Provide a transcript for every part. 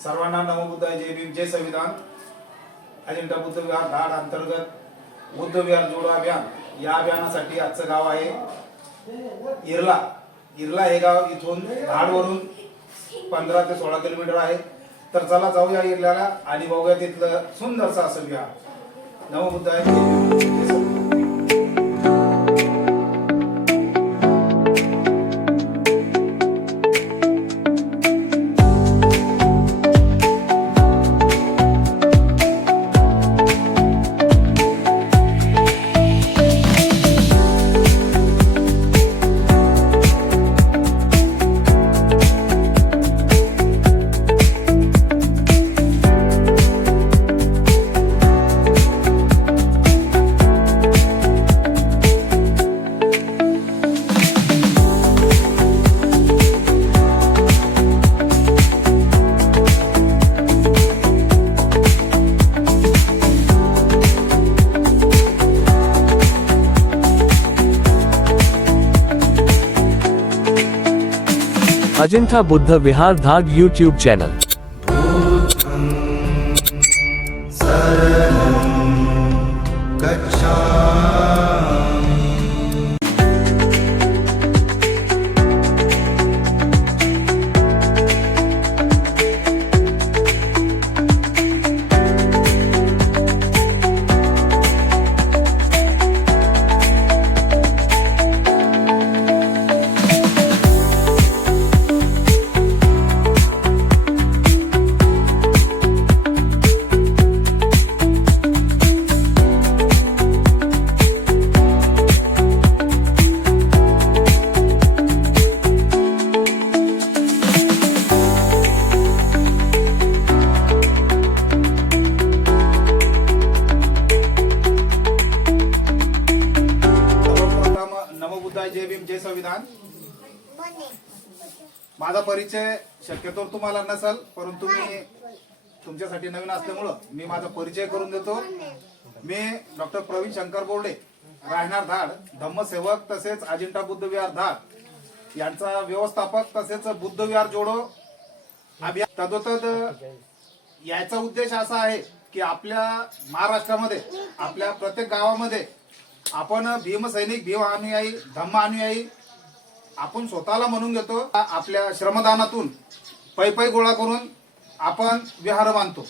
सर्वांना नमो बुद्धाय, जय भीम, जय संविधान। अजिंठा बुद्ध विहार धाड अंतर्गत बुद्ध विहार जोडो अभियान या अभियानासाठी आजचं गाव आहे इरला। इरला हे गाव इथून धाडवरून 15 ते 16 किलोमीटर आहे। तर चला जाऊया इरल्याला आणि बघूया तिथलं सुंदरसं असं विहार। नमो बुद्धाय, जय भीम, जय संविधान। अजिंठा बुद्ध विहार धाड यूट्यूब चैनल। जय भीम, जय संविधान। माझा परिचय शक्यतो तुम्हाला नसेल, परंतु मी तुमच्यासाठी नवीन असल्यामुळं मी माझा परिचय करून देतो। मी डॉक्टर प्रवीण शंकर बोर्डे, राहणार धाड, धम्मसेवक तसेच अजिंठा बुद्ध विहार धाड यांचा व्यवस्थापक तसेच बुद्ध विहार जोडो अभियान। तदोतद याचा उद्देश असा आहे की आपल्या महाराष्ट्रामध्ये आपल्या प्रत्येक गावामध्ये आपण भीमसैनिक, भीम अनुयायी, धम्म अनुयायी आपण स्वतःला म्हणून घेतो। आपल्या श्रमदानातून पै गोळा करून आपण विहार बांधतो।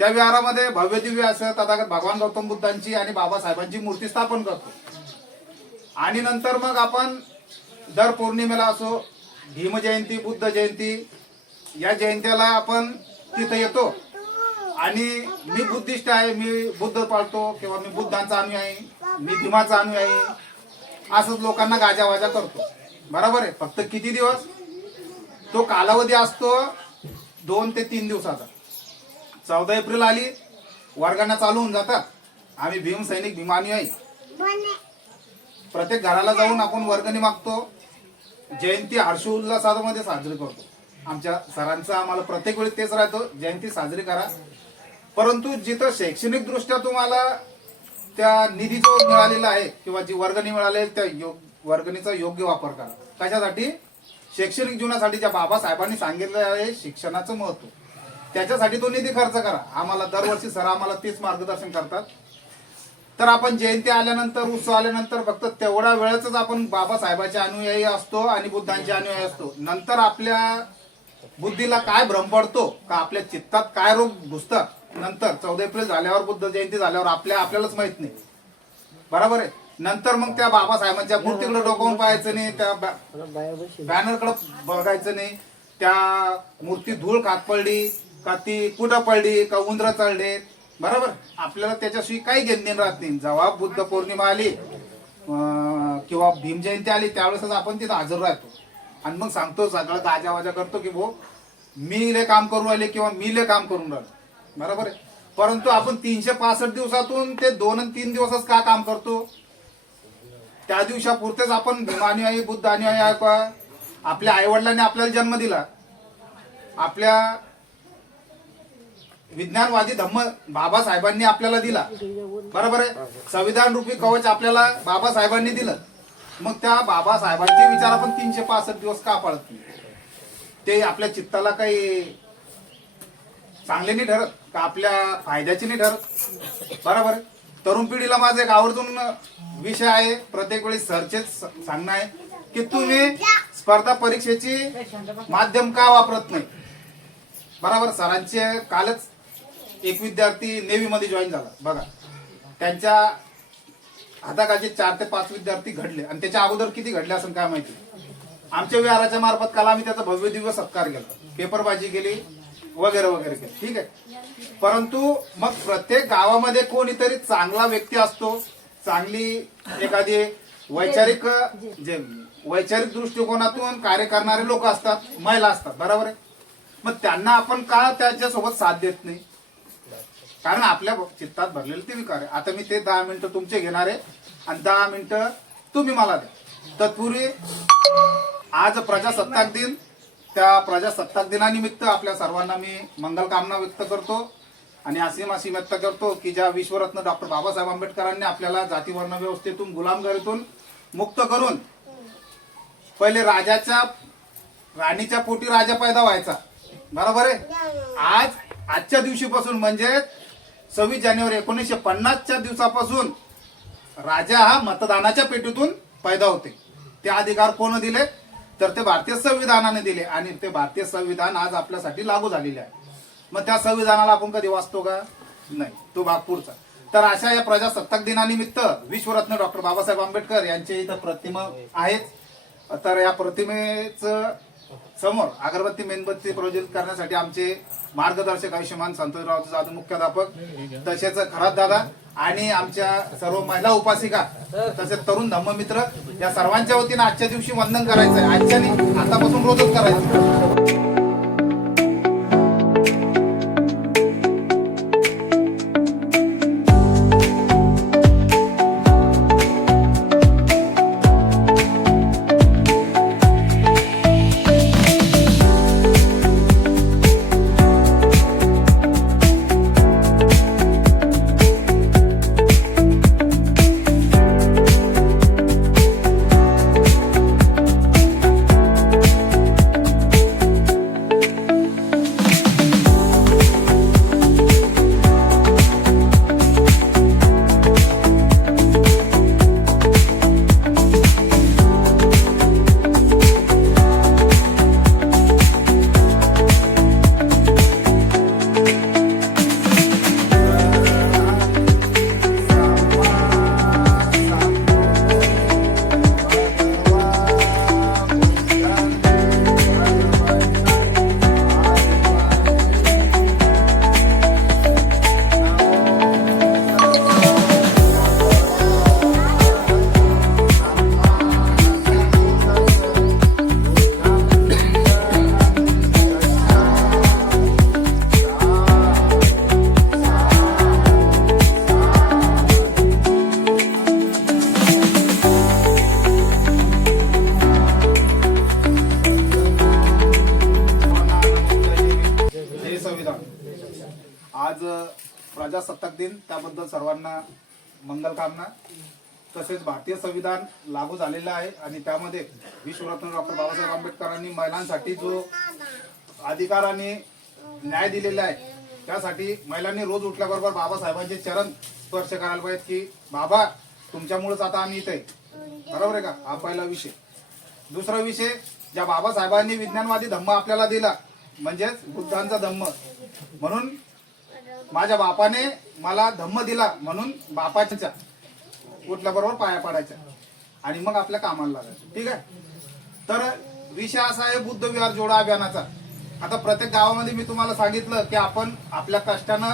त्या विहारामध्ये भव्य दिव्य असं तथागत भगवान गौतम बुद्धांची आणि बाबासाहेबांची मूर्ती स्थापन करतो। आणि नंतर मग आपण दर पौर्णिमेला असो, भीम जयंती, बुद्ध जयंती या जयंत्याला आपण तिथे येतो। आणि मी बुद्धिस्ट आहे, मी बुद्ध पाळतो किंवा मी बुद्धांचा अनुयायी, मी भीमाचा अनुयायी असंच लोकांना गाजावाजा करतो। बरोबर आहे। फक्त किती दिवस तो कालावधी असतो? 2 ते 3 दिवसाचा। 14 एप्रिल आली, वर्गांना चालू होऊन जातात। आम्ही भीमसैनिक, भीमानुयायी प्रत्येक घराला जाऊन आपण वर्गणी मागतो। जयंती हर्षोल्लासामध्ये साजरी करतो। आमच्या सरांचं आम्हाला प्रत्येक वेळी तेच राहतो, जयंती साजरी करा। परंतु जिथं शैक्षणिक दृष्ट्या तुम्हाला त्या निधी जो मिळालेला आहे किंवा जी वर्गणी मिळाली आहे त्या वर्गणीचा योग्य वापर करा। कशासाठी? शैक्षणिक जीवनासाठी ज्या बाबासाहेबांनी सांगितलं आहे शिक्षणाचं महत्व, त्याच्यासाठी तो निधी खर्च करा। आम्हाला दरवर्षी सर आम्हाला तेच मार्गदर्शन करतात। तर आपण जयंती आल्यानंतर, उत्सव आल्यानंतर फक्त तेवढ्या वेळेच आपण बाबासाहेबांचे अनुयायी असतो आणि बुद्धांचे अनुयायी असतो। नंतर आपल्या बुद्धीला काय भ्रम पडतो का, आपल्या चित्तात काय रोग घुसतात, नंतर 14 एप्रिल झाल्यावर, बुद्ध जयंती झाल्यावर आपल्यालाच माहित नाही। बरोबर आहे। नंतर मग त्या बाबासाहेबांच्या मूर्तीकडे डोकावून पाहायचं नाही, त्या बॅनरकडे बघायचं नाही, त्या मूर्ती धूळ खात पडली का, ती कुठं पडली का, उंदरं चढले, बरोबर। आपल्याला त्याच्याशी काही घेणं राहत नाही। जेव्हा बुद्ध पौर्णिमा आली किंवा भीम जयंती आली त्यावेळेसच आपण तिथं हजर राहतो आणि मग सांगतो, सगळं गाजावाजा करतो की भो मी ले काम करून राहिले किंवा मी ले काम करून राहिलो, बरोबर आहे। परंतु आपण 365 दिवसातून ते 2 आणि 3 दिवसच का काम करतो? त्या दिवसापुरतेच आपण भीमानुयायी, बुद्ध अनुयायी आहे का? आपल्या आईवडिलांनी आपल्याला जन्म दिला, आपल्या विज्ञानवादी धम्म बाबासाहेबांनी आपल्याला दिला, बरोबर आहे। संविधान रूपी कवच आपल्याला बाबासाहेबांनी दिलं। मग त्या बाबासाहेबांचे विचार आपण 365 दिवस का पाळत नाही? ते आपल्या चित्ताला काही चांगले नाही ठरत का आपल्या फायद्याचे नाही ठरत, बरोबर आहे. तरुण पिढीला माझा एक आवर्जून विषय आहे, प्रत्येक वेळी सरचेच सांगणं आहे की तुम्ही स्पर्धा परीक्षेची माध्यम का वापरत नाही. बरोबर, सरांचे कालच एक विद्यार्थी नेव्ही मध्ये जॉईन झाला बघा, त्यांच्या हाताखालचे 4 ते 5 विद्यार्थी घडले आणि त्याच्या अगोदर किती घडले असं काय माहिती. आमच्या विहाराच्या मार्फत काल आम्ही त्याचा भव्य दिव्य सत्कार केला, पेपरबाजी केली वगैरे वगैरे केली, ठीक आहे. परंतु मग प्रत्येक गावामध्ये कोणीतरी चांगला व्यक्ती असतो, चांगली एखादी वैचारिक दृष्टिकोनातून कार्य करणारे लोक असतात, महिला असतात, बरोबर आहे. मग त्यांना आपण का त्याच्यासोबत साथ देत नाही, कारण आपल्या चित्तात भरलेलं ते विकार आहे. आता मी ते 10 मिनिटं तुमचे घेणार आहे आणि 10 मिनिटं तुम्ही मला द्या. तत्पूर्वी आज प्रजासत्ताक दिन, त्या प्रजासत्ताक दिनानिमित्त आपल्या सर्वांना मी मंगल कामना व्यक्त करतो आणि अशी व्यक्त करतो की ज्या विश्वरत्न डॉक्टर बाबासाहेब आंबेडकरांनी आपल्याला जातीवर्ण व्यवस्थेतून गुलामगिरीतून मुक्त करून पहिले राणीच्या पोटी राजा पैदा व्हायचा, बरोबर आहे. आजच्या दिवशीपासून म्हणजे 26 जानेवारी 1950च्या दिवसापासून राजा हा मतदानाच्या पेटीतून पैदा होते. ते अधिकार कोण दिले तर ते भारतीय संविधानाने दिले आणि ते भारतीय संविधान आज आपल्यासाठी लागू झालेले आहे. मग त्या संविधानाला आपण कधी वाचतो का? नाही, तो भाग पुढचा. तर अशा या प्रजासत्ताक दिनानिमित्त विश्वरत्न डॉक्टर बाबासाहेब आंबेडकर यांचे इथं प्रतिमा आहेत. तर या प्रतिमेच समोर अगरबत्ती मेणबत्ती प्रज्वलित करण्यासाठी आमचे मार्गदर्शक आयुष्यमान संतोषराव जाधव मुख्याध्यापक, तसेच खरात दादा आणि आमच्या सर्व महिला उपासिका तसेच तरुण धम्ममित्र या सर्वांच्या वतीने आजच्या दिवशी वंदन करायचं आहे. आजच्या नाही, आतापासून रोजच करायचं. आज प्रजासत्ताक दिन, त्याबद्दल सर्वांना मंगल कामना. तसेच भारतीय संविधान लागू झालेलं आहे आणि त्यामध्ये विश्वरत्न डॉक्टर बाबासाहेब आंबेडकरांनी महिलांसाठी जो अधिकार आणि न्याय दिलेला आहे, त्यासाठी महिलांनी रोज उठल्याबरोबर बाबासाहेबांचे चरण स्पर्श करायला पाहिजे की बाबा तुमच्यामुळेच आता आम्ही इथे, बरोबर आहे का. हा पहिला विषय. दुसरा विषय, ज्या बाबासाहेबांनी विज्ञानवादी धम्म आपल्याला दिला म्हणजेच बुद्धांचा धम्म, म्हणून माझ्या बापाने मला धम्म दिला म्हणून बापाच्या उठल्याबरोबर पाया पडायच्या आणि मग आपल्या कामाला लागायचं, ठीक आहे. तर विषय असा आहे बुद्ध विहार जोडा अभियानाचा. आता प्रत्येक गावामध्ये मी तुम्हाला सांगितलं की आपण आपल्या कष्टानं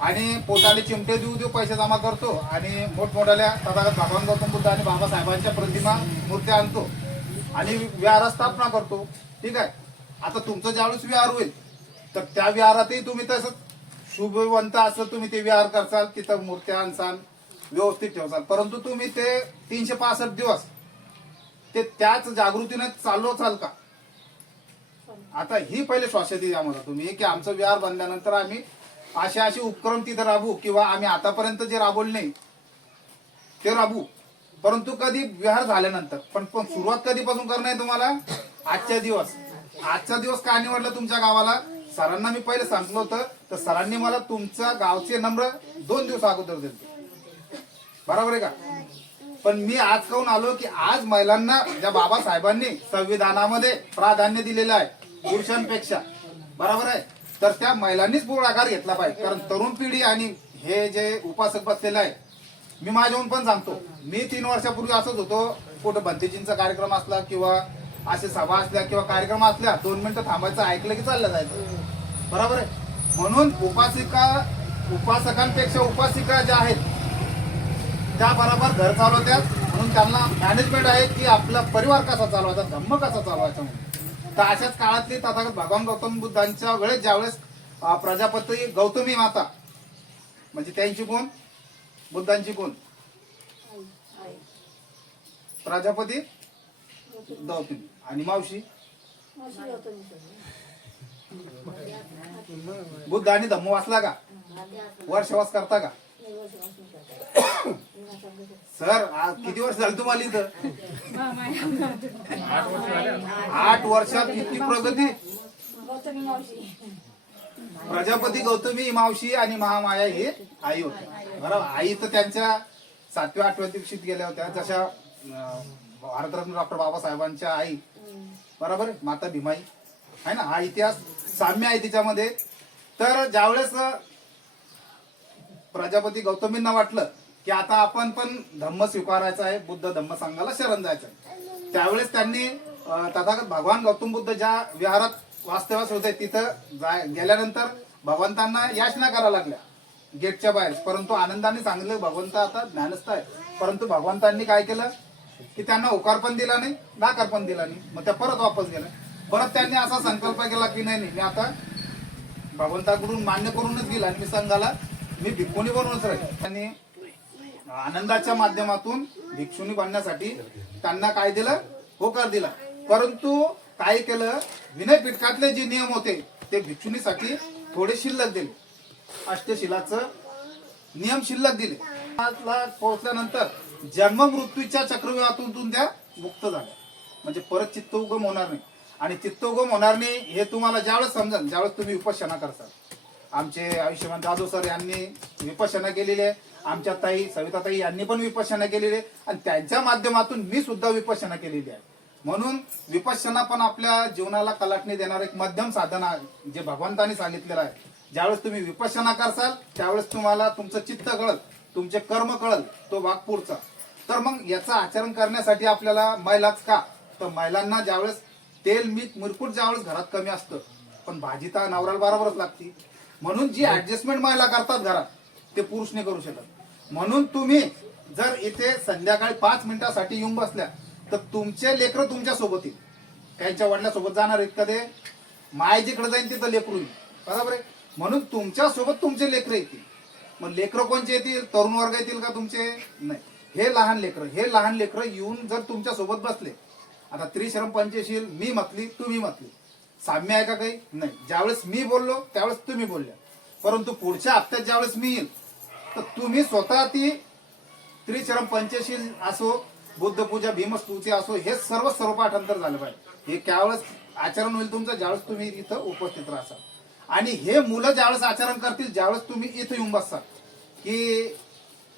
आणि पोटाले चिमटे देऊ पैसे जमा करतो आणि मोठमोठ्याल्या तथागत भगवान गौतम बुद्ध आणि बाबासाहेबांच्या प्रतिमा मूर्त्या आणतो आणि विहार स्थापना करतो, ठीक आहे. आता तुमचं ज्यावेळेस विहार होईल तर त्या विहारातही तुम्ही तसं शुभवंत असं तुम्ही ते विहार करसाल, तिथं मूर्त्या आणसाल, व्यवस्थित ठेवसाल. परंतु तुम्ही ते 365 दिवस ते त्याच जागृतीने चालवचाल का? आता ही पहिले श्वासती द्या मला तुम्ही की आमचं विहार बांधल्यानंतर आम्ही असे उपक्रम तिथं राबवू किंवा आम्ही आतापर्यंत जे राबवले नाही ते राबवू, परंतु कधी विहार झाल्यानंतर. पण सुरुवात कधीपासून करणं आहे तुम्हाला? आजचा दिवस का निवडलं तुमच्या गावाला सरांना मी पहिले सांगितलं होतं, तर सरांनी मला तुमच्या गावचे नंबर 2 दिवस अगोदर दिले, बरोबर आहे का? पण मी आज कहून आलो की आज महिलांना ज्या बाबासाहेबांनी संविधानामध्ये प्राधान्य दिलेलं आहे पुरुषांपेक्षा, बरोबर आहे, तर त्या महिलांनीच पुढाकार घेतला पाहिजे. कारण तरुण पिढी आणि हे जे उपासक बसलेले आहे, मी माझ्याहून पण सांगतो, मी 3 वर्षापूर्वी असंच होतो, कुठं भंतेजींचा कार्यक्रम असला किंवा असे सभा असल्या किंवा कार्यक्रम असल्या 2 मिनिटं थांबायचं, ऐकलं की चाललं जायचं, बरोबर आहे. म्हणून उपासकांपेक्षा उपासिका ज्या आहेत त्या बरोबर घर चालवतात, म्हणून त्यांना मॅनेजमेंट आहे की आपला परिवार कसा चालवायचा, धम्म कसा चालवायचा म्हणून. तर अशाच काळातली तथागत भगवान गौतम बुद्धांच्या वेळेस ज्यावेळेस प्रजापती गौतमी माता म्हणजे त्यांची कोण, बुद्धांची कोण, प्रजापती गौतमी आणि मावशी बुद्ध आणि धम्म वाचला का, वर्षवास करता का? सर किती वर्ष झाली तुम्हाला इथं? 8 वर्षात इतकी प्रगती. प्रजापती गौतमी मावशी आणि महामाया ही आई होती, बरोबर. आई तर त्यांच्या 7व्या-8व्या दीक्षित गेल्या होत्या, जशा भारतरत्न डॉक्टर बाबासाहेबांच्या आई, बरोबर, माता भीमाई आहे ना. हा इतिहास साम्य आहे तिच्यामध्ये. तर ज्यावेळेस प्रजापती गौतमींना वाटलं की आता आपण पण धम्म स्वीकारायचा आहे, बुद्ध धम्म संघाला शरण जायचं आहे, त्यावेळेस त्यांनी तथागत भगवान गौतम बुद्ध ज्या विहारात वास्तव्यास होते तिथं गेल्यानंतर भगवंतांना याचना करायला लागल्या गेटच्या बाहेर. परंतु आनंदाने सांगितलं भगवंत आता ज्ञानस्थ आहे. परंतु भगवंतांनी काय केलं की त्यांना होकार पण दिला नाही, नाकार पण दिला नाही. मग त्या परत वापस गेल्या. परत त्यांनी असा संकल्प केला की नाही, मी आता भगवंताकडून मान्य करूनच गेला आणि मी संघाला मी भिक्षुणी बनवूनच राहील. आणि आनंदाच्या माध्यमातून भिक्षुणी बनण्यासाठी त्यांना काय दिलं, होकार दिला. परंतु काय केलं, विनय पिटकातले जे नियम होते ते भिक्षुणीसाठी थोडे शिल्लक दिले, अष्टशिलाचं नियम शिल्लक दिले. पोहोचल्यानंतर जन्म मृत्यूच्या चक्रव्यूहातून त्या मुक्त झाल्या, म्हणजे परत चित्त उगम होणार नाही. आणि चित्त उगम होणार नाही हे तुम्हाला ज्यावेळेस समजेल ज्यावेळेस तुम्ही विपश्यना करसाल. आमचे आयुष्यमान जाधव सर यांनी विपश्यना केलेली आहे, आमच्या ताई सविताताई यांनी पण विपश्यना केलेली आहे, आणि त्यांच्या माध्यमातून मी सुद्धा विपश्यना केलेली आहे. म्हणून विपश्यना पण आपल्या जीवनाला कलाटणी देणार एक मध्यम साधन आहे, जे भगवंतांनी सांगितलेलं आहे. ज्यावेळेस तुम्ही विपश्यना करसाल त्यावेळेस तुम्हाला तुमचं चित्त कळल, तुमचे कर्म कळल, तो भाग पुढचा. तर मग याचं आचरण करण्यासाठी आपल्याला महिलाच का, तर महिलांना ज्यावेळेस तेल मीठ मिरकूट ज्यावेळेस घरात कमी असतं, पण भाजी तर नवऱ्याला बरोबरच लागते. म्हणून जी ऍडजस्टमेंट महिला करतात घरात ते पुरुष नाही करू शकत. म्हणून तुम्ही जर इथे संध्याकाळी 5 मिनिटासाठी येऊन बसल्या तर तुमचे लेकरं तुमच्या सोबत येईल. त्यांच्या वडिलांसोबत जाणार आहेत कधी, माय जिकडे जाईल तिथं लेकरू येईल, बरोबर आहे. म्हणून तुमच्या सोबत तुमचे लेकरं येतील. मग लेकरं कोणचे येतील, तरुण वर्ग येतील का तुमचे, नाही, हे लहान लेकरं येऊन जर तुमच्या सोबत बसले. आता त्रिशरम पंचशील मी म्हटली तुम्ही म्हटली, साम्य आहे का काही, नाही. ज्यावेळेस मी बोललो त्यावेळेस तुम्ही बोलल्या. परंतु पुढच्या हप्त्यात ज्यावेळेस मी येईल तर तुम्ही स्वतः ती त्रिचरम पंचशील असो, बुद्धपूजा, भीमस्तुती असो, हे सर्व पाठांतर झालं पाहिजे. हे त्यावेळेस आचरण होईल तुमचं ज्यावेळेस तुम्ही इथं उपस्थित राहाल. आणि हे मुलं ज्यावेळेस आचरण करतील, ज्यावेळेस तुम्ही इथं येऊन बसता की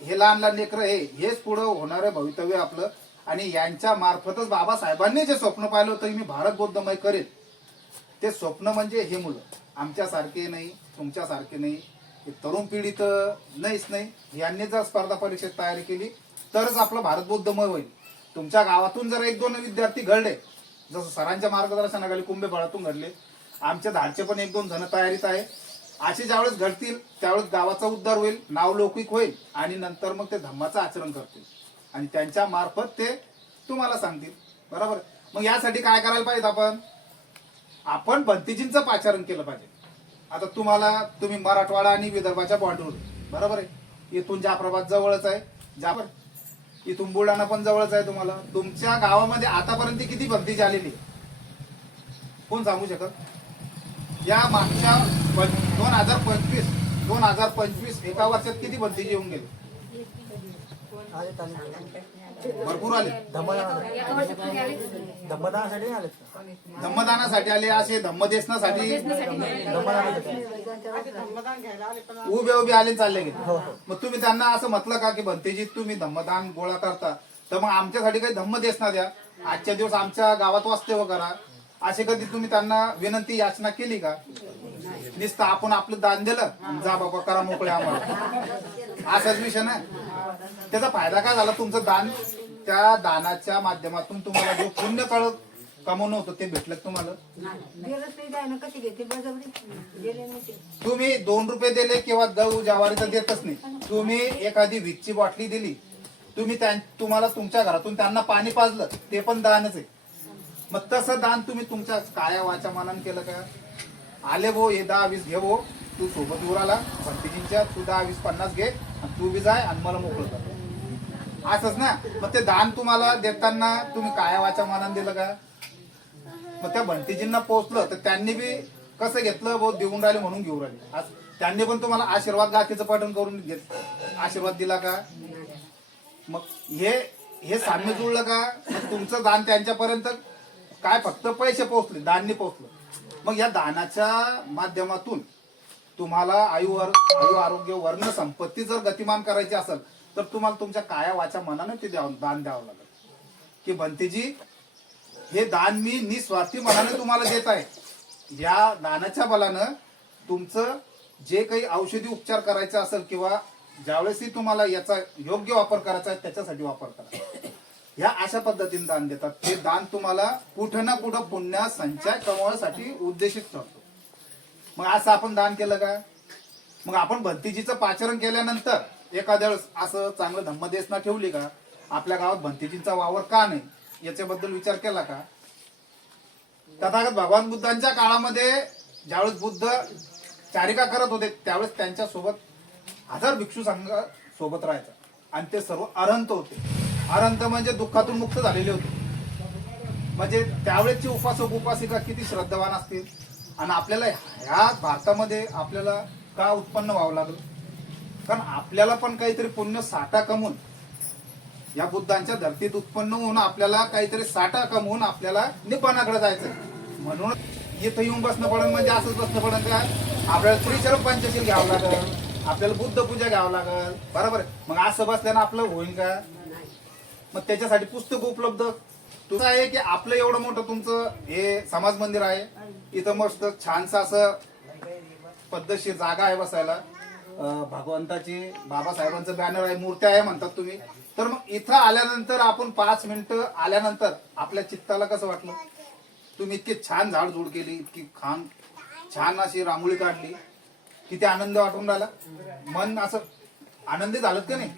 हे लहान लहान लेकरं हेच पुढं होणारं भवितव्य आपलं. आणि यांच्या मार्फतच बाबासाहेबांनी जे स्वप्न पाहिलं होतं मी भारत बौद्धमय करेल, ते स्वप्न म्हणजे हे मुलं आमच्यासारखे नाही, तुमच्यासारखे नाही, हे तरुण पिढी तर नाहीच नाही. यांनी जर स्पर्धा परीक्षेत तयारी केली तरच आपलं भारत बौद्धमय होईल. तुमच्या गावातून जर 1-2 विद्यार्थी घडले, जसं सरांच्या मार्गदर्शनाखाली कुंभेफळातून घडले, आमच्या धाडचे पण 1-2 जण तयारीत आहे. असे ज्यावेळेस घडतील त्यावेळेस गावाचा उद्धार होईल, नाव लौकिक होईल, आणि नंतर मग ते धम्माचं आचरण करतील आणि त्यांच्या मार्फत ते तुम्हाला सांगतील, बरोबर. मग यासाठी काय करायला पाहिजे, आपण भंतीजींचं पाचारण केलं पाहिजे. आता तुम्ही मराठवाडा आणि विदर्भाच्या बॉर्डरवर, बरोबर आहे. इथून जाफराबाद जवळच आहे, इथून बुलढाणा पण जवळच आहे तुम्हाला. तुमच्या गावामध्ये आतापर्यंत किती भंतीजी आलेली कोण सांगू शकत? या मागच्या 2025 एका वर्षात किती भंतीजी येऊन गेले? भरपूर आले. धम्मदानासाठी आले धम्मदानासाठी आले, असे धम्मदेसनासाठी उभे उभे आले चालले गेले. मग तुम्ही त्यांना असं म्हटलं का की भंतेजी तुम्ही धम्मदान गोळा करता तर मग आमच्यासाठी काही धम्मदेसना द्या, आजच्या दिवस आमच्या गावात वास्तव्य करा, असे कधी तुम्ही त्यांना विनंती याचना केली का? नुसतं आपण आपलं दान दिलं, जा बाबा करा मोकळे आम्हाला, असाच विषय ना. त्याचा फायदा काय झाला? तुमचं दान, त्या दानाच्या माध्यमातून तुम्हाला जो पुण्य कमवणं होतं ते भेटलं तुम्हाला. तुम्ही 2 रुपये दिले किंवा गहू ज्वारी तर देतच नाही. तुम्ही एखादी विकची बाटली दिली, तुम्ही तुम्हाला तुमच्या घरातून त्यांना पाणी पाजलं, ते पण दानच आहे. मग तसं दान तुम्ही तुमच्या काया वाचा मनानं केलं का? आले भो हे 10-20 घे भो, तू सोबत उराला भंतीजींच्या, तू 10-20-50 घे आणि तू बी जाय आणि मला मोकळं कर, असंच ना. मग ते दान तुम्हाला देताना तुम्ही काया वाचा मनानं दिलं का? मग त्या भंतीजींना पोहोचलं तर त्यांनी बी कसं घेतलं? बहुत देऊन राहिले म्हणून घेऊन राहिले. आज त्यांनी पण तुम्हाला आशीर्वाद गाथेचं पठण करून आशीर्वाद दिला का? मग हे साम्य जुळलं का? मग तुमचं दान त्यांच्यापर्यंत काय फक्त पैसे पोहोचले, दान नाही पोहोचलं. मग या दानाच्या माध्यमातून तुम्हाला आयु आरोग्य वर्ण संपत्ती जर गतिमान करायची असेल तर तुम्हाला तुमच्या काया वाचा मनानं ते दान द्यावं लागेल. की भंतेजी हे दान मी निस्वार्थी मनाने तुम्हाला देत आहे. या दानाच्या बलानं तुमचं जे काही औषधी उपचार करायचा असेल किंवा ज्यावेळेस तुम्हाला याचा योग्य वापर करायचा आहे त्याच्यासाठी वापर करा. ह्या अशा पद्धतीने दान देतात. हे दान तुम्हाला कुठं ना कुठं पुण्य संचय कमवण्यासाठी उद्देशित ठरतो. मग असं आपण दान केलं का? मग आपण भंतीजीचं पाचरण केल्यानंतर एखाद्या वेळेस असं चांगलं धम्मदेसना ठेवली का? आपल्या गावात भंतीजींचा वावर का नाही याच्याबद्दल विचार केला का? तथागत भगवान बुद्धांच्या काळामध्ये ज्यावेळेस बुद्ध चारिका करत होते त्यावेळेस त्यांच्या सोबत 1000 भिक्षू संघ सोबत राहायचा आणि ते सर्व अरहंत होते. अरहंत म्हणजे दुःखातून मुक्त झालेले होते. म्हणजे त्यावेळेसची उपासक उपासिका किती श्रद्धावान असतील. आणि आपल्याला ह्या भारतामध्ये आपल्याला का उत्पन्न व्हावं लागलं? कारण आपल्याला पण काहीतरी पुण्य साठा कमवून या बुद्धांच्या धर्तीत उत्पन्न होऊन आपल्याला काहीतरी साठा कमवून आपल्याला निपानाकडे जायचं. म्हणून इथं येऊन बसणं पडन म्हणजे असंच बसणं पडन का? आपल्याला त्रिचरण पंचशील घ्यावं लागल, आपल्याला बुद्ध पूजा घ्यावं लागल, बरोबर. मग असं बसल्यानं आपलं होईल का? मग त्याच्यासाठी पुस्तक उपलब्ध तुझं आहे की आपलं एवढं मोठं तुमचं हे समाज मंदिर आहे. इथं मस्त छानसं असं पद्धतशीर जागा आहे बसायला. भगवंताची बाबासाहेबांचं बॅनर आहे, मूर्त्या आहे म्हणतात तुम्ही. तर मग इथं आल्यानंतर आपण 5 मिनिटं आल्यानंतर आपल्या चित्ताला कसं वाटलं? तुम्ही इतकी छान झाडझूड केली, इतकी छान अशी रांगोळी काढली, किती आनंद वाटून राहिला. मन असं आनंदी झालं का नाही?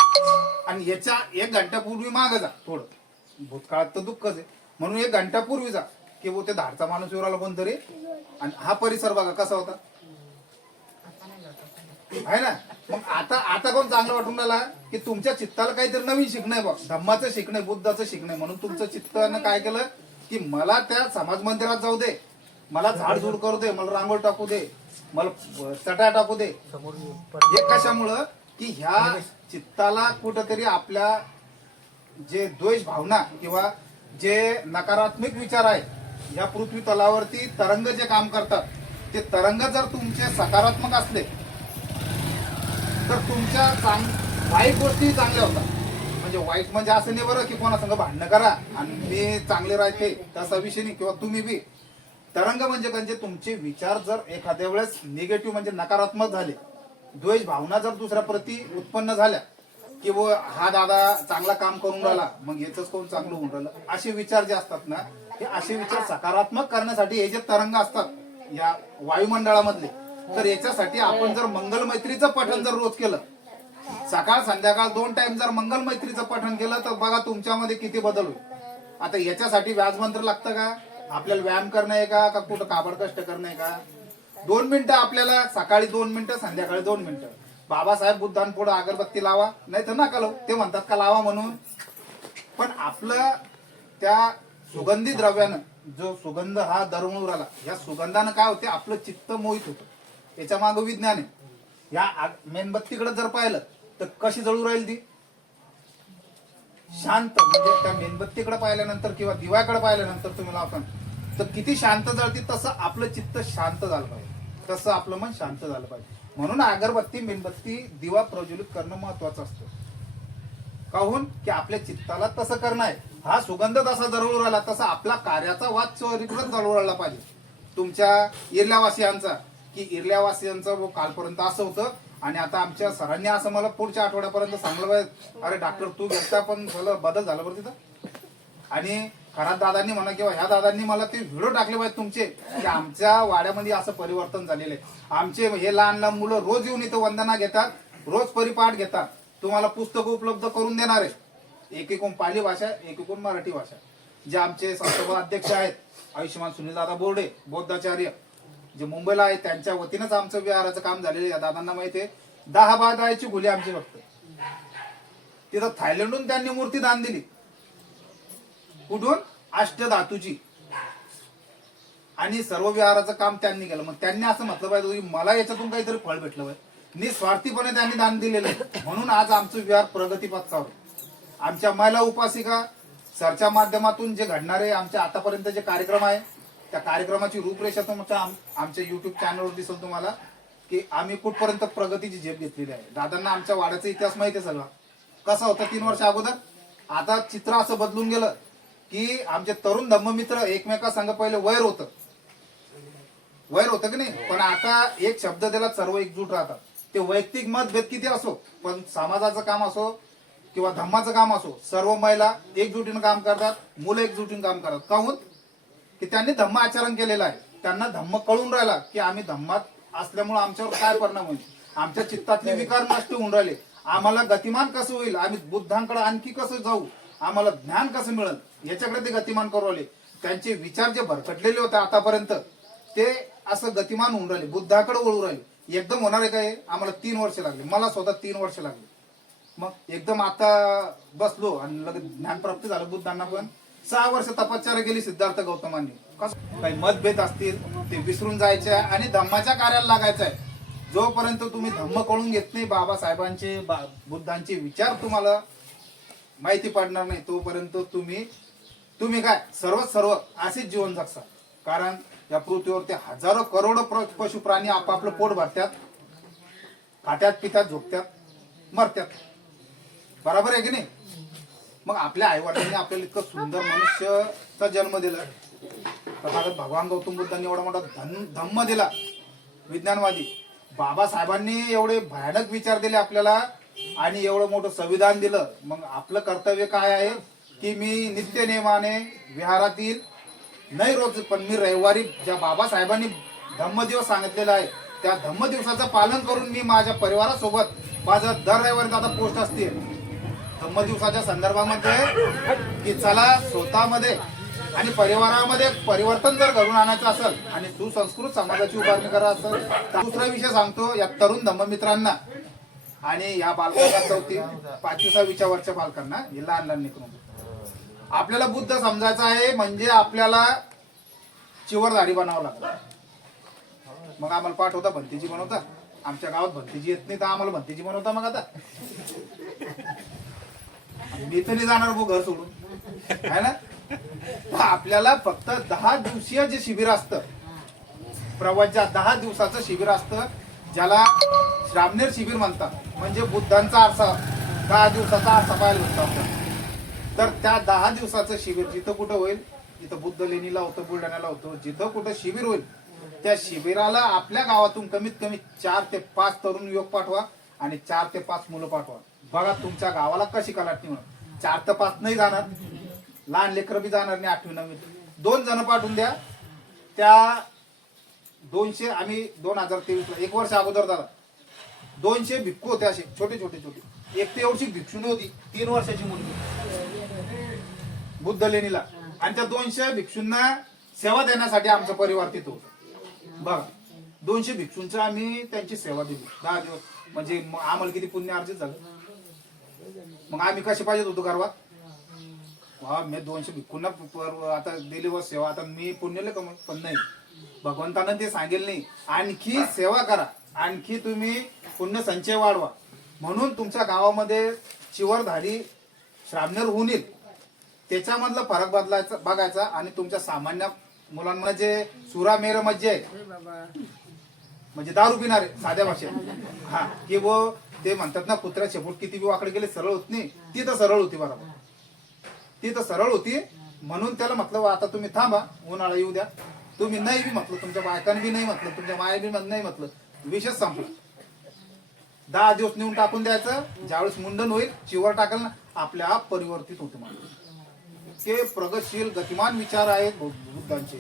आणि याच्या 1 घंट्यापूर्वी मागं जा थोडं. भूतकाळात तर दुःखच आहे म्हणून 1 घंट्यापूर्वी जा की वो ते धाडचा माणूस येऊ राहिला कोणतरी. आणि हा परिसर बघा कसा होता आहे ना. मग आता कोण चांगलं वाटून राहिला की तुमच्या चित्ताला काहीतरी नवीन शिकणं आहे बघ, धम्माचं शिकणं आहे, बुद्धाचं शिकणं आहे. म्हणून तुमचं चित्तानं काय केलं की मला त्या समाज मंदिरात जाऊ दे, मला झाडझूड करू दे, मला रांगोळ टाकू दे, मला चटा टाकू दे. हे कशामुळं की ह्या चित्ताला कुठंतरी आपल्या जे द्वेष भावना किंवा जे नकारात्मक विचार आहे या पृथ्वी तलावरती तरंग जे काम करतात ते तरंग जर तुमचे सकारात्मक असले तर तुमच्या वाईट गोष्टी चांगल्या होतात. म्हणजे वाईट म्हणजे असं नाही बरं की कोणासंग भांडणं करा आणि मी चांगले राहते तसा विषय नाही. किंवा तुम्ही बी तरंग म्हणजे तुमचे विचार जर एखाद्या वेळेस निगेटिव्ह म्हणजे नकारात्मक झाले, द्वेष भावना जर दुसऱ्या प्रती उत्पन्न झाल्या की हा दादा चांगला काम करून राहिला मग याच कोण चांगलं होऊन राहिलं, असे विचार जे असतात ना हे असे विचार सकारात्मक करण्यासाठी हे जे तरंग असतात या वायुमंडळामधले, तर याच्यासाठी आपण जर मंगल मैत्रीचं पठण जर रोज केलं, सकाळ संध्याकाळ 2 टाइम जर मंगल मैत्रीचं पठण केलं तर बघा तुमच्यामध्ये किती बदल होईल. आता याच्यासाठी व्याजमंत्र लागतं का? आपल्याला व्यायाम करणं आहे का कुठं काबड कष्ट करणं आहे का? 2 मिनिटं आपल्याला सकाळी 2 मिनिटं संध्याकाळी 2 मिनिटं. बाबासाहेब बुद्धांपुढे अगरबत्ती लावा, नाही तर नका लावू, ते म्हणतात का लावा म्हणून. पण आपलं त्या सुगंधी द्रव्यानं जो सुगंध हा दरवळून राहिला, या सुगंधानं काय होते आपलं चित्त मोहित होतं. याच्या मागं विज्ञान आहे. या मेणबत्तीकडे जर पाहिलं तर कशी जळू राहील ती, शांत, म्हणजे त्या मेणबत्तीकडे पाहिल्यानंतर किंवा दिव्याकडे पाहिल्यानंतर तुम्ही लावता तर किती शांत जळते, तसं आपलं चित्त शांत झालं पाहिजे, तसं आपलं मन शांत झालं पाहिजे. म्हणून अगरबत्ती, मेणबत्ती, दिवा प्रज्वलित करणं महत्वाचं असतं. काहून की आपल्या चित्ताला तसं करणं आहे. हा सुगंध तसा जळून राहिला तसा आपला कार्याचा वाद चोरीकडे जळून राहिला पाहिजे. तुमच्या इर्ल्यावासियांचा की इर्ल्यावासियांचं वो कालपर्यंत असं होतं आणि आता आमच्या सरांनी असं मला पुढच्या आठवड्यापर्यंत सांगलं पाहिजे, अरे डॉक्टर तू घेता पण बदल झाला बरं तिथं. आणि खरात दादांनी म्हणा किंवा ह्या दादांनी मला ते व्हिडिओ टाकले पाहिजे तुमचे की आमच्या वाड्यामध्ये असं परिवर्तन झालेलं आहे. आमचे हे लहान लहान मुलं रोज येऊन इथं वंदना घेतात, रोज परिपाठ घेतात, तुम्हाला पुस्तकं उपलब्ध करून देणार आहे. एकीकडून पाली भाषा, एकीकडून मराठी भाषा. जे आमचे संस्थापक अध्यक्ष आहेत आयुष्यमान सुनीलदादा बोर्डे बौद्धाचार्य जे मुंबईला आहे, त्यांच्या वतीनंच आमचं विहाराचं काम झालेलं आहे. दादांना माहिती आहे 10-12 खुली आमची फक्त. तिथं थायलंडहून त्यांनी मूर्ती दान दिली. कुठून? अष्टधातूची. आणि सर्व विहाराचं काम त्यांनी केलं. मग त्यांनी असं म्हटलं पाहिजे की मला याच्यातून काहीतरी फळ भेटलं पाहिजे. निस्वार्थीपणे त्यांनी दान दिलेलं आहे. म्हणून आज आमचं विहार प्रगतीपथावर. आमच्या महिला उपासिका सरच्या माध्यमातून जे घडणारे आमचे आतापर्यंत जे कार्यक्रम आहे त्या कार्यक्रमाची रूपरेषा तुमच्या आमच्या युट्यूब चॅनलवर दिसेल तुम्हाला की आम्ही कुठपर्यंत प्रगतीची झेप घेतलेली आहे. दादांना आमच्या वाड्याचा इतिहास माहिती आहे सगळा. कसा होता 3 वर्ष अगोदर. आता चित्र असं बदलून गेलं की आमचे तरुण धम्ममित्र एकमेकांसंग पहिले वैर होतं की नाही, पण आता एक शब्द त्याला सर्व एकजूट राहतात. ते वैयक्तिक मतभेद किती असो पण समाजाचं काम असो किंवा धम्माचं काम असो, सर्व महिला एकजुटीनं काम करतात, मुलं एकजुटीनं काम करतात. काहून की त्यांनी धम्म आचरण केलेलं आहे. त्यांना धम्म कळून राहिला की आम्ही धम्मात असल्यामुळे आमच्यावर काय परिणाम होईल, आमच्या चित्तातले विकार नष्ट होऊन राहिले, आम्हाला गतिमान कसं होईल, आम्ही बुद्धांकडे आणखी कसं जाऊ, आम्हाला ज्ञान कसं मिळेल, याच्याकडे ते गतिमान करू राहिले. त्यांचे विचार जे भरकटलेले होते आतापर्यंत ते असं गतिमान होऊन राहिले, बुद्धाकडे वळू राहिले. एकदम होणार आहे काय? आम्हाला 3 वर्ष लागले, मला स्वतः 3 वर्ष लागले. मग एकदम आता बसलो आणि लगेच ज्ञानप्राप्ती झालं. बुद्धांना पण 6 वर्ष तपश्चर्या केली सिद्धार्थ गौतमांनी. कसं काही मतभेद असतील ते विसरून जायचे आणि धम्माच्या कार्याला लागायचं आहे. जोपर्यंत तुम्ही धम्म कळून घेत नाही, बाबासाहेबांचे बुद्धांचे विचार तुम्हाला माहिती पडणार नाही, तोपर्यंत तुम्ही काय सर्व असेच जीवन जगसा. कारण या पृथ्वीवरती हजारो करोडो पशु प्राणी आपापलं पोट भरतात, खात्यात पितात, झोपतात, मरतात. बरोबर आहे की नाही. मग आपल्या आईवडिलांनी आपल्याला इतकं सुंदर मनुष्याचा जन्म दिला. तथागत भगवान गौतम बुद्धांनी एवढा मोठा धम्म दिला, विज्ञानवादी. बाबासाहेबांनी एवढे भयानक विचार दिले आपल्याला आणि एवढं मोठं संविधान दिलं. मग आपलं कर्तव्य काय आहे की मी नित्य नेमाने विहारातील नाही रोज पण मी रविवारी ज्या बाबासाहेबांनी धम्मदिवस सांगितलेला आहे त्या धम्मदिवसाचं पालन करून मी माझ्या परिवारासोबत माझं दर रविवारी आता पोस्ट असते धम्मदिवसाच्या संदर्भामध्ये की चला स्वतःमध्ये आणि परिवारामध्ये परिवर्तन जर घडून आणायचं असेल आणि सुसंस्कृत समाजाची उभारणी करायचं असेल तर दुसरा विषय सांगतो या तरुण धम्ममित्रांना आणि या बालकांना 4-5 वर्षाच्या बालकांना हे लहान लहान निघून आपल्याला बुद्ध समजायचा आहे म्हणजे आपल्याला चिवर दाढी बनावं लागतं. मग आम्हाला पाठवता भंतीजी बनवता. आमच्या गावात भंतीजी येत नाही तर आम्हाला भंतीजी बनवता. मग आता मी तर नाही जाणार भाऊ घर सोडून आहे ना. आपल्याला फक्त 10 दिवसीय जे शिबिर असतं प्रवचन 10 दिवसाचं शिबिर असतं ज्याला श्रामणेर शिबिर म्हणतात. म्हणजे बुद्धांचा आरसा 10 दिवसाचा आरसा पाहायला होता. तर त्या 10 दिवसाचं शिबिर जिथं कुठं होईल, इथं बुद्ध लेणीला होतं, बुलढाण्याला होतं, जिथं कुठं शिबिर होईल त्या शिबिराला आपल्या गावातून कमीत कमी 4 ते 5 तरुण युवक पाठवा आणि 4 ते 5 मुलं पाठवा. बघा तुमच्या गावाला कशी कलाटणी म्हणून. 4 ते 5 नाही जाणार, लहान लेकरं बी जाणार नाही. 8वी 9वी 2 जण पाठवून द्या. त्या 200 आम्ही 2023 1 वर्ष अगोदर झाला 200 भिक्खू होते असे छोटे छोटे छोटे. एक ते एवढी भिक्षुणी होती 3 वर्षाची मुलगी बुद्ध लेणीला. आणि त्या 200 भिक्षूंना सेवा देण्यासाठी आमचा परिवार तिथं होता. बघा 200 भिक्षूंचं आम्ही त्यांची सेवा दिली 10 दिवस. म्हणजे आम्हाला किती पुण्य अर्जित झालं. मग आम्ही कसे पाहिजेत होतो गर्वात. मी 200 भिक्षूंना आता दिली व सेवा, आता मी पुण्यले कमव. पण नाही, भगवंतानं ते सांगेल नाही. आणखी सेवा करा, आणखी तुम्ही पुण्य संचय वाढवा. म्हणून तुमच्या गावामध्ये चिवरधारी श्रामणेर होऊन येईल त्याच्यामधला फरक बघायचा आणि तुमच्या सामान्य मुलांना जे सुरा मेर मज्जे आहे म्हणजे दारू पिणारे साध्या भाषेत हा की वो ते म्हणतात ना कुत्र्या शेपूट किती बी वाकडे गेले सरळ होत नाही, ती तर सरळ होती बरोबर, ती तर सरळ होती. म्हणून त्याला म्हटलं आता तुम्ही थांबा उन्हाळा येऊ द्या, तुम्ही नाही बी म्हटलं, तुमच्या बायकांनी बी नाही म्हटलं, तुमच्या माया बी नाही म्हटलं, विषय संपला. 10 दिवस नेऊन टाकून द्यायचं. ज्यावेळेस मुंडन होईल चिवर टाकाल ना आपल्या आप परिवर्तित होतो माणूस. ते प्रगतशील गतिमान विचार आहेत बुद्धांचे.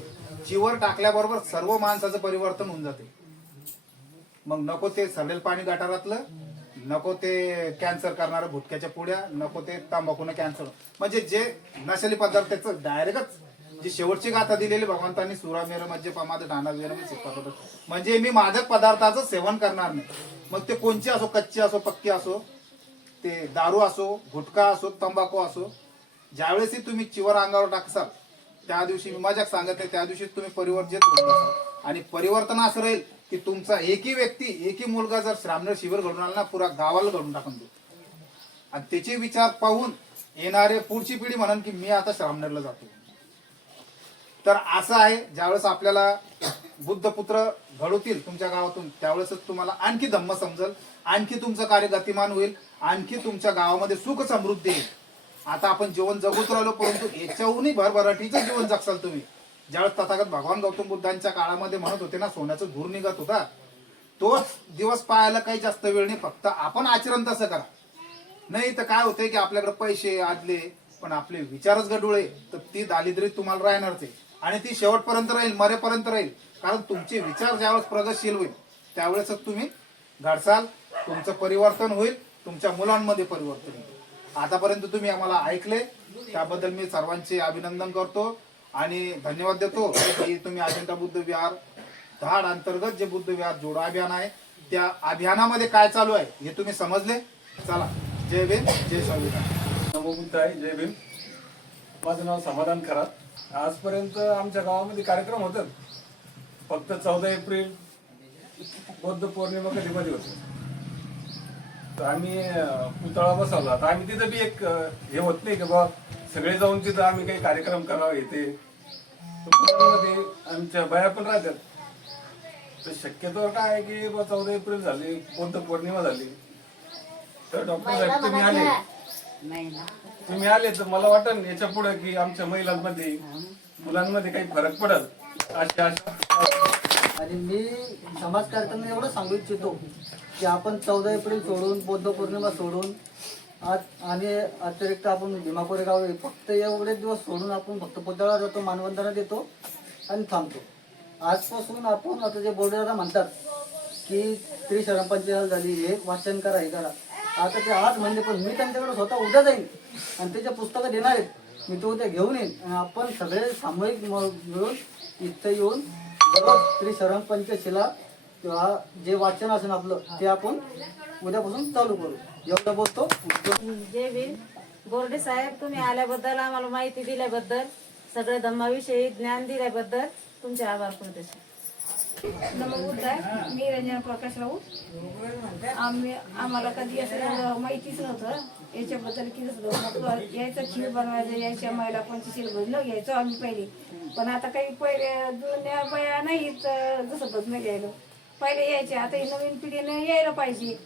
चिवर टाकल्याबरोबर सर्व माणसाचं परिवर्तन होऊन जाते. मग नको ते सडेल पाणी गटारातलं, नको ते कॅन्सर करणाऱ्या भुटक्याच्या पुड्या, नको ते तंबाखून कॅन्सर, म्हणजे जे नशेली पदार्थ त्याचं डायरेक्टच जी शेवटची गाथा दिलेली भगवंतांनी सुरा मेर म्हणजे पमाद ढाना वेर म्हणजे मी मादक पदार्थाचं सेवन करणार नाही. मग ते कोणचे असो, कच्चे असो, पक्के असो, ते दारू असो, गुटखा असो, तंबाखू असो, ज्यावेळेस तुम्ही चिवर अंगावर टाकसाल त्या दिवशी मी मजाक सांगत आहे, त्या दिवशी तुम्ही परिवर्तित होत असाल. आणि परिवर्तन असं राहील की तुमचा एकही व्यक्ती, एकही मुलगा जर श्रामणेर शिबिर घडून आला ना पुरा गावाला घडून टाकून देऊ. आणि त्याचे विचार पाहून येणारे पुढची पिढी म्हणून की मी आता श्रामणेरला जातो. तर असं आहे, ज्यावेळेस आपल्याला बुद्धपुत्र घडवतील तुमच्या गावातून त्यावेळेसच तुम्हाला आणखी धम्म समजल, आणखी तुमचं कार्य गतिमान होईल, आणखी तुमच्या गावामध्ये सुख समृद्धी येईल. आता आपण जीवन जगूच राहिलो, परंतु याच्याहूनही भरभराटीचं जीवन जगसाल तुम्ही. ज्यावेळेस तथागत भगवान गौतम बुद्धांच्या काळामध्ये म्हणत होते ना सोन्याचं धूर निघत होता, तोच दिवस पाहायला काही जास्त वेळ नाही. फक्त आपण आचरण तसं करा. नाही तर काय होतंय की आपल्याकडे पैसे आदले पण आपले विचारच गडुळे, तर ती दारिद्र्य तुम्हाला राहणारच आहे आणि ती शेवटपर्यंत राहील, मरेपर्यंत राहील. कारण तुमचे विचार ज्यावेळेस प्रगतशील होईल त्यावेळेसच तुम्ही घडसाल, तुमचं परिवर्तन होईल, तुमच्या मुलांमध्ये परिवर्तन होईल. आतापर्यंत तुम्ही आम्हाला ऐकले त्याबद्दल मी सर्वांचे अभिनंदन करतो आणि धन्यवाद देतो की तुम्ही अजिंठा बुद्ध विहार धाड अंतर्गत जे बुद्ध विहार जोडो अभियान आहे त्या अभियानामध्ये काय चालू आहे हे तुम्ही समजले. चला, जय भीम, जय संविधान. नमो बुद्धाय, जय भीम. माझं नाव समाधान खरात. आजपर्यंत आमच्या गावामध्ये कार्यक्रम होतात, फक्त 14 एप्रिल बौद्ध पौर्णिमा कधी मध्ये होते. तर आम्ही पुतळा बसवला, तर आम्ही तिथं बी एक हे होत नाही की बा सगळे जाऊन तिथं आम्ही काही कार्यक्रम करावा येते. पुतळ्यामध्ये आमच्या बाया पण राहतात. तर शक्यतो काय आहे की बा 14 एप्रिल झाली, बौद्ध पौर्णिमा झाली, तर डॉक्टर साहेब तुम्ही आले तर मला वाटतं याच्या पुढे की आमच्या महिलांमध्ये मुलांमध्ये काही फरक पडल अशी आशा. आणि मी समाजकारकांना एवढं सांगू इच्छितो की आपण 14 एप्रिल सोडून, बौद्ध पौर्णिमा सोडून आज आणि अतिरिक्त आपण भीमा कोरेगाव फक्त एवढे दिवस सोडून आपण फक्त पुतळा जातो, मानवंदना देतो आणि थांबतो. आजपासून आपण आता जे बोर्डरला म्हणतात की त्रिशरण पंचशील झाली, हे वाचन करा, हे करा. आता ते आज म्हणजे पण मी त्यांच्याकडे स्वतः उद्या जाईन आणि त्याच्या पुस्तकं देणार आहेत, मी तो उद्या घेऊन येईन आणि आपण सगळे सामूहिक मिळून इथं येऊन त्रिशरण पंचशिला किंवा जे वाचन असेल आपलं ते आपण उद्यापासून चालू करू. एवढं बोलतो. जय भीम. बोर्डे साहेब, तुम्ही आल्याबद्दल, आम्हाला माहिती दिल्याबद्दल, सगळ्या धम्माविषयी ज्ञान दिल्याबद्दल तुमचे आभार करते. नमो बुद्धाय. मी रंजना प्रकाश राऊत. आम्हाला कधी असं माहितीच नव्हतं याच्याबद्दल की यायचं खीर बनवायचं, यायच्या महिला 25 भजनं घ्यायचो आम्ही पहिले. पण आता काही पहिले जुन्या बाया नाहीत जसं भजनं घ्यायला पहिले यायचे. आता ही नवीन पिढीने यायला पाहिजे.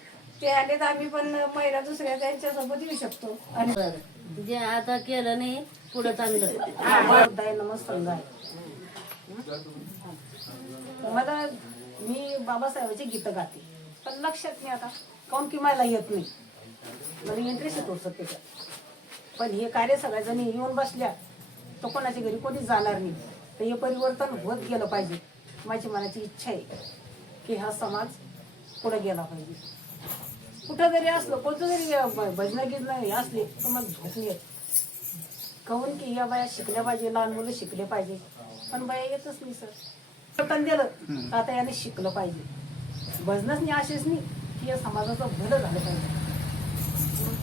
ते आले तर आम्ही पण महिला दुसऱ्या त्यांच्यासोबत येऊ शकतो. आणि जे आता केलं नाही पुढे चांगलं. बुद्धाय नमस्कार. मला मी बाबासाहेबांची गीतं गाते पण लक्षात नाही आता काऊन की मला येत नाही, मला इंटरेस्ट येतो त्याच्यात. पण हे कार्य सगळ्याजणी येऊन बसल्या तर कोणाच्या घरी कोणीच जाणार नाही. तर हे परिवर्तन होत गेलं पाहिजे. माझी मनाची इच्छा आहे की हा समाज पुढे गेला पाहिजे. कुठं जरी असलो, कोणतं जरी भजनं गिजनं हे असले तर मग झोप नाही येत. काऊन की या बाया शिकल्या पाहिजे, लहान मुलं शिकले पाहिजे, पण बाया येतच नाही सर. पटन दिलं तर आता याने शिकलं पाहिजे. भजनच नाही असेच नाही की या समाजाचं भलं झालं पाहिजे,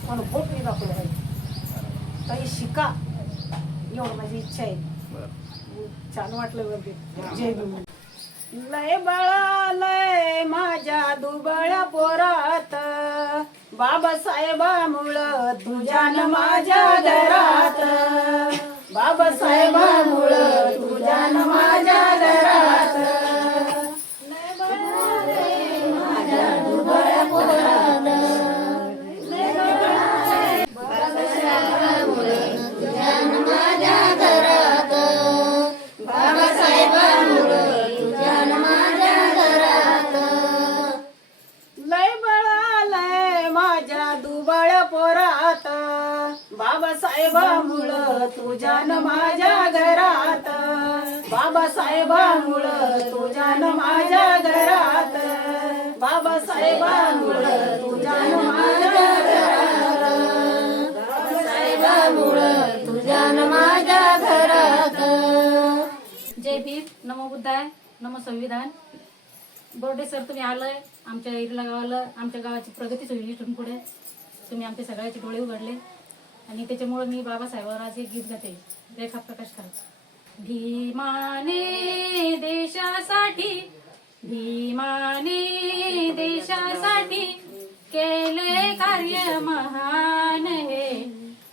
पण भोट नाही दाखवलं पाहिजे. काही शिका एवढं माझी इच्छा आहे. छान वाटलं वगैरे. जय भीम. लय बाळा लय माझ्या दुबळ्या पोरात, बाबासाहेबामुळं तुझ्यान माझ्या घरात, बाबासाहेबामुळं तुझ्यान माझ्या घरात, लय बळालय माझ्या दुबळ पोरात, बाबासाहेबामुळं तुझ्यान माझ्या घरात, बाबासाहेबामुळं तुझ्यान माझ्या घरात, बाबासाहेबामुळं तुझ्यान माझ्या घरात, बाबासाहेबामुळं तुझ्यान माझ्या घरात. जय भीम, नमो बुद्धाय, नमो संविधान. बोर्डे सर, तुम्ही आलंय आमच्या इरला गावाला, आमच्या गावाची प्रगतीच होईल इथून पुढे. तुम्ही आमचे सगळ्याचे डोळे उघडले आणि त्याच्यामुळे मी बाबासाहेबांवर आज एक गीत गाते, रेखा प्रकाश खरात. भीमाने देशासाठी, भीमाने देशासाठी केले कार्य महान हे,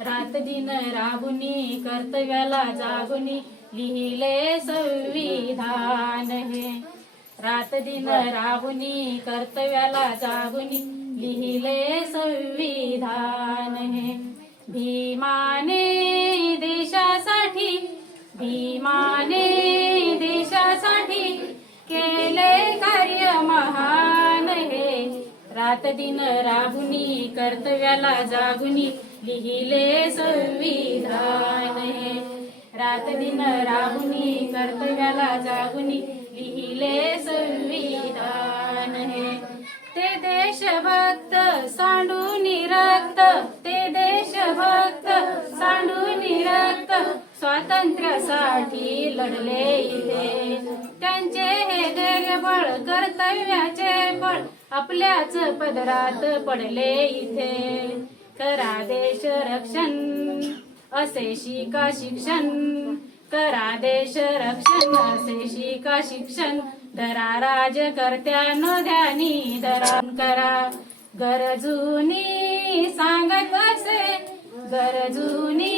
रात दिन राबुनी कर्तव्याला जागुनी लिहिले संविधान हे, रात दिन राबुनी कर्तव्याला जागुनी लिहिले संविधान हे. भीमाने देशासाठी, भीमाने देशासाठी केले कार्य महान हे, रात दिन राबुनी कर्तव्याला जागुनी लिहिले संविधान हे, रात दिन राबुनी कर्तव्याला जागुनी लिहिले संविधान हे. ते देशभक्त सांडून रक्त, ते देशभक्त सांडून रक्त स्वातंत्र्यासाठी लढले इथे, त्यांचे हे धैर्यबळ कर्तव्याचे बळ आपल्याच पदरात पडले इथे. करा देश रक्षण असे शिका शिक्षण, करा देश रक्षण असे शिका शिक्षण, धरा राजकर्त्यानो ध्यानी धरा, करा गरजूनी सांगत असे, गरजूनी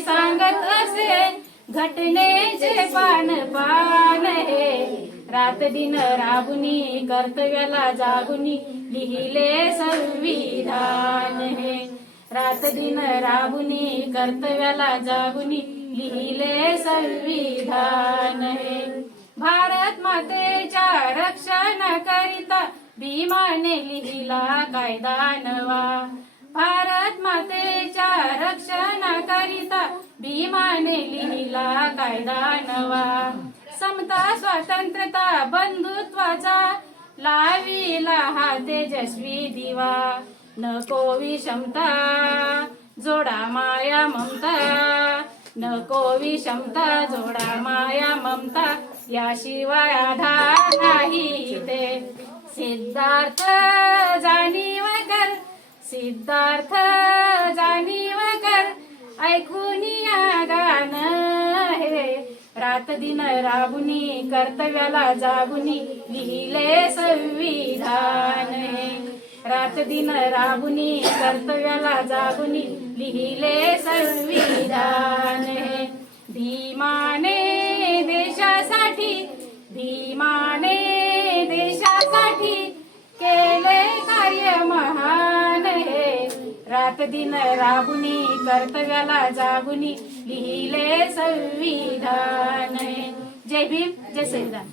सांगत असे घटनेचे पान पान हे, रात दिन राबुनी कर्तव्याला जागुनी लिहिले संविधान हे, रात दिन राबुनी कर्तव्याला जागुनी लिहिले संविधान हे. भारत मातेच्या रक्षणाकरिता भीमाने लिहिला कायदा नवा, भारत मातेच्या रक्षणाकरिता भीमाने लिहिला कायदा नवा. समता स्वातंत्र्यता बंधुत्वाचा लाविला हा तेजस्वी दिवा, नको विषमता जोडा माया ममता, नको विषमता जोडा माया ममता, याशिवाय आधार नाही ते. सिद्धार्थ जाणीव कर, सिद्धार्थ जाणीव कर ऐकून या गाणं हे, रात दिन राबुनी कर्तव्याला जागुनी लिहिले संविधान हे, रात दिन राबुनी कर्तव्याला जागुनी लिहिले संविधान हे. भीमाने देशासाठी, भीमाने देशासाठी केले कार्य महान हे, रात दिन राबुनी कर्तव्याला जागुनी लिहिले संविधान हे. जय भीम, जय संविधान.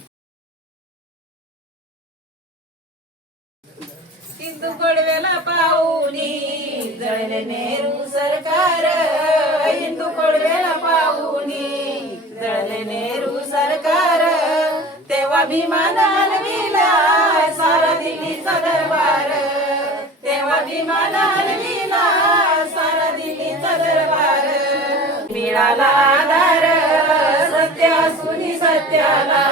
सिंधू कडव्याला पाहुनी जळले नेहरू सरकार, हिंदू कडव्याला पाहुनी जळले नेहरू सरकार, तेव्हा भीमानान विला सारा दिल्लीचा दरबार, तेव्हा भीमानान विला सारा दिल्लीचा दरबार. मिळाला आधार सत्य असूनी सत्याला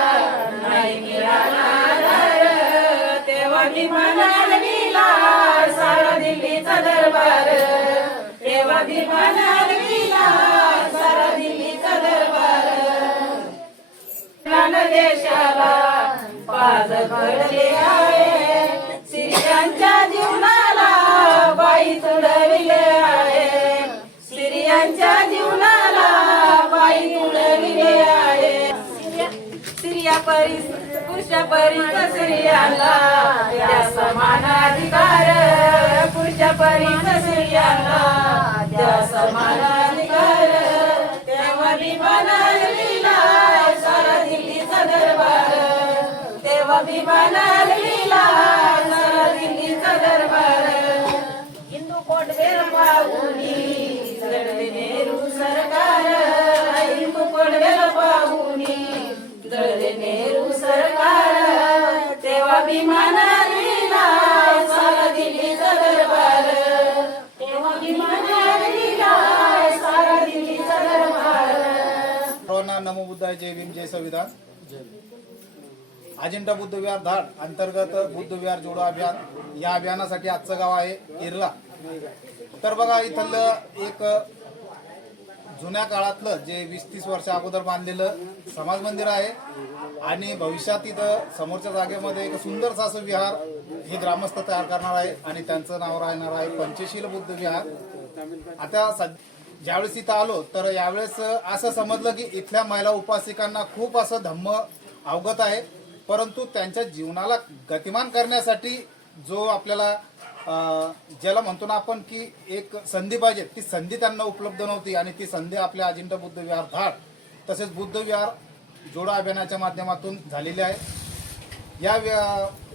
नाही मिळाला आधार, तेव्हा भीमानान विला सारा दिल्लीचा दरबार, तेव्हा भीमानान विला सारा दिल्लीचा दरबार. देशाला पाज पडले आहे, स्त्रियांच्या जीवनाला पुरुषा परीच स्त्रियांना द्या समान अधिकार, पुरुषा परीच स्त्रियांना द्या समान अधिकार. तेव्हा मी म्हणाल विलाय सारा दिल्लीचा दरबार, तेव्हा मी म्हणाल विलाय सारा दिल्लीचा दरबार. हिंदू कोटवेर पाहुनी जळले नेहरू सरकार, हिंदू कोटवेर पाहुनी जळले नेहरू सरकार. तेव्हा मी म्हणाल विलाय सारा दिल्लीचा दरबार, तेव्हा मी म्हणाल विलाय सारा दिल्लीचा दरबार. सर्वांना नमो बुद्धाय, जय भीम, जय संविधान. अजिंठा बुद्ध विहार धाड अंतर्गत बुद्ध विहार जोडो अभियान, या अभियानासाठी आजचं गाव आहे इरला. तर बघा इथलं एक जुन्या काळातलं जे 20-30 वर्ष अगोदर बांधलेलं समाज मंदिर आहे आणि भविष्यात इथं समोरच्या जागेमध्ये एक सुंदरसं असं विहार हे ग्रामस्थ तयार करणार आहे आणि त्यांचं नाव राहणार आहे पंचशील बुद्ध विहार. आता ज्यावेळेस इथं आलो तर यावेळेस असं समजलं की इथल्या महिला उपासिकांना खूप असं धम्म अवगत आहे, परंतु त्यांच्या जीवनाला गतिमान करण्यासाठी जो आपल्याला ज्याला म्हणतो ना आपण की एक संधी पाहिजे, ती संधी त्यांना उपलब्ध नव्हती आणि ती संधी आपल्या अजिंठा बुद्ध विहार धाड तसेच बुद्ध विहार जोडो अभियानाच्या माध्यमातून झालेली आहे. या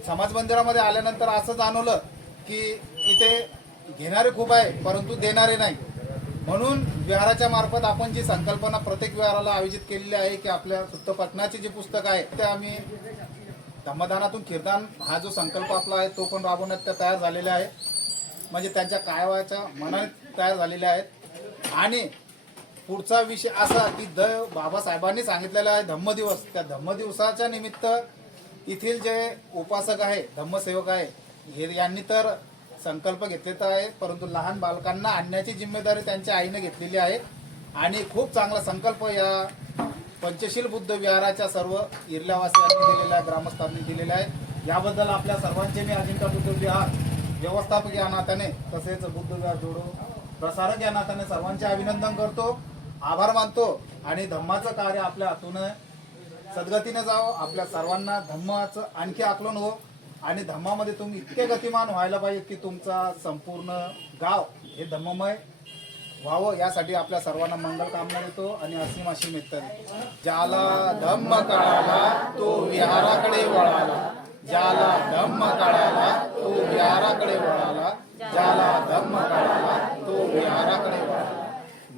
समाज मंदिरामध्ये आल्यानंतर असं जाणवलं की इथे घेणारे खूप आहे परंतु देणारे नाही. म्हणून विहाराच्या मार्फत आपण जी संकल्पना प्रत्येक विहाराला आयोजित केलेली आहे की आपल्या सुत्त पटनाचे जे पुस्तक आहे ते आम्ही धम्मदानातून कीर्तन हा जो संकल्प आपला आहे तो पण राबवण्यात त्या तयार झालेल्या आहे, म्हणजे त्यांच्या कायवाच्या मनाने तयार झालेल्या आहेत. आणि पुढचा विषय असा की बाबासाहेबांनी सांगितलेला आहे धम्मदिवस, त्या धम्मदिवसाच्या निमित्त येथील जे उपासक आहे धम्मसेवक आहे हे यांनी तर संकल्प घेतले तर आहे, परंतु लहान बालकांना आणण्याची जिम्मेदारी त्यांच्या आईने घेतलेली आहे. आणि खूप चांगला संकल्प या पंचशील बुद्ध विहाराच्या सर्व इरल्यावासियांनी दिलेला आहे, ग्रामस्थांनी दिलेला आहे. याबद्दल आपल्या सर्वांचे मी अजिंठा बुद्ध विहार व्यवस्थापक या नात्याने तसेच बुद्ध विहार जोडो प्रसारक या नात्याने सर्वांचे अभिनंदन करतो, आभार मानतो. आणि धम्माचं कार्य आपल्या हातून सद्गतीने जावं, आपल्या सर्वांना धम्माचं आणखी आकलन हो आणि धम्मामध्ये तुम्ही इतके गतिमान व्हायला पाहिजे की तुमचा संपूर्ण गाव हे धम्ममय व्हावं, यासाठी आपल्या सर्वांना मंगल कामना देतो आणि असीम अशी मित्र. ज्याला धम्म कळाला तो विहाराकडे वळाला, ज्याला धम्म कळाला तो विहाराकडे वळाला, ज्याला धम्म कळाला तो विहाराकडे वळाला.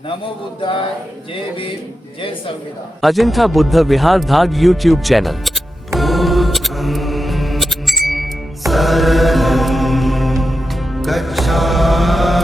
नमो बुद्धाय, जय भीम, जय संविधान. अजिंठा बुद्ध विहार धाड यूट्यूब चॅनल. शरणं गच्छामि.